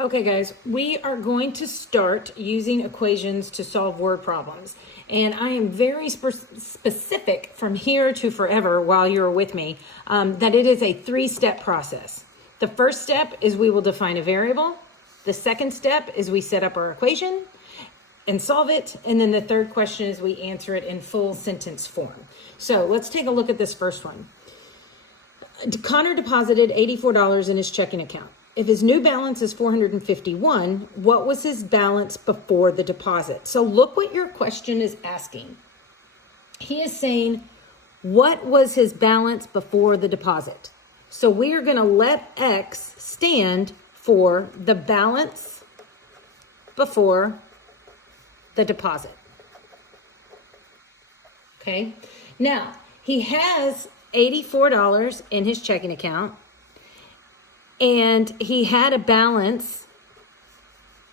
Okay guys, we are going to start using equations to solve word problems. And I am very specific from here to forever while you're with me, that it is a three-step process. The first step is we will define a variable. The second step is we set up our equation and solve it. And then the third question is we answer it in full sentence form. So let's take a look at this first one. Connor deposited $84 in his checking account. If his new balance is $451, what was his balance before the deposit? So look what your question is asking. He is saying, what was his balance before the deposit? So we are going to let X stand for the balance before the deposit. Okay. Now, he has $84 in his checking account. And he had a balance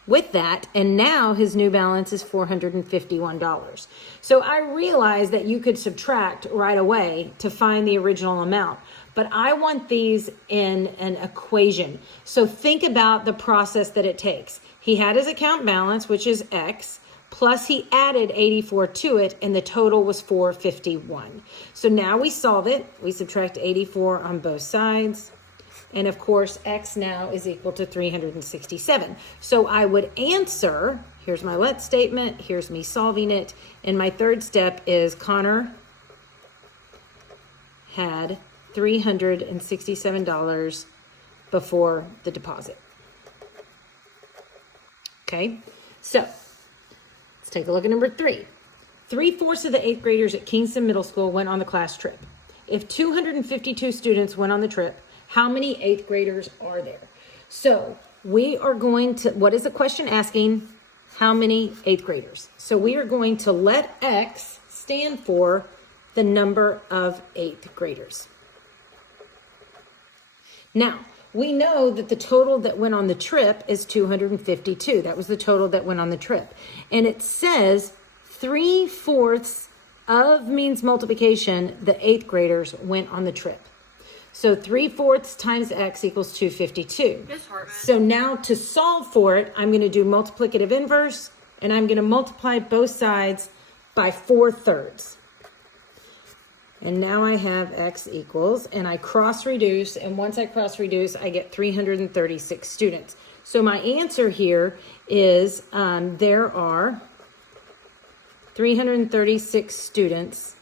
with that, and now his new balance is $451. So I realize that you could subtract right away to find the original amount, but I want these in an equation. So think about the process that it takes. He had his account balance, which is X, plus he added 84 to it, and the total was 451. So now we solve it. We subtract 84 on both sides. And of course, X now is equal to 367. So I would answer, here's my let statement, here's me solving it. And my third step is Connor had $367 before the deposit. Okay, so let's take a look at number 3. 3/4 of the 8th graders at Kingston Middle School went on the class trip. If 252 students went on the trip, how many 8th graders are there? So we are going to, what is the question asking? How many 8th graders? So we are going to let X stand for the number of 8th graders. Now, we know that the total that went on the trip is 252. That was the total that went on the trip. And it says 3/4 of means multiplication, the 8th graders went on the trip. So 3/4 times X equals 252. So now to solve for it, I'm going to do multiplicative inverse, and I'm going to multiply both sides by 4/3. And now I have X equals, and I cross reduce, and once I cross reduce, I get 336 students. So my answer here is there are 336 students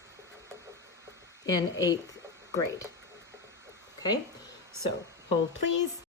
in 8th grade. Okay, so hold please.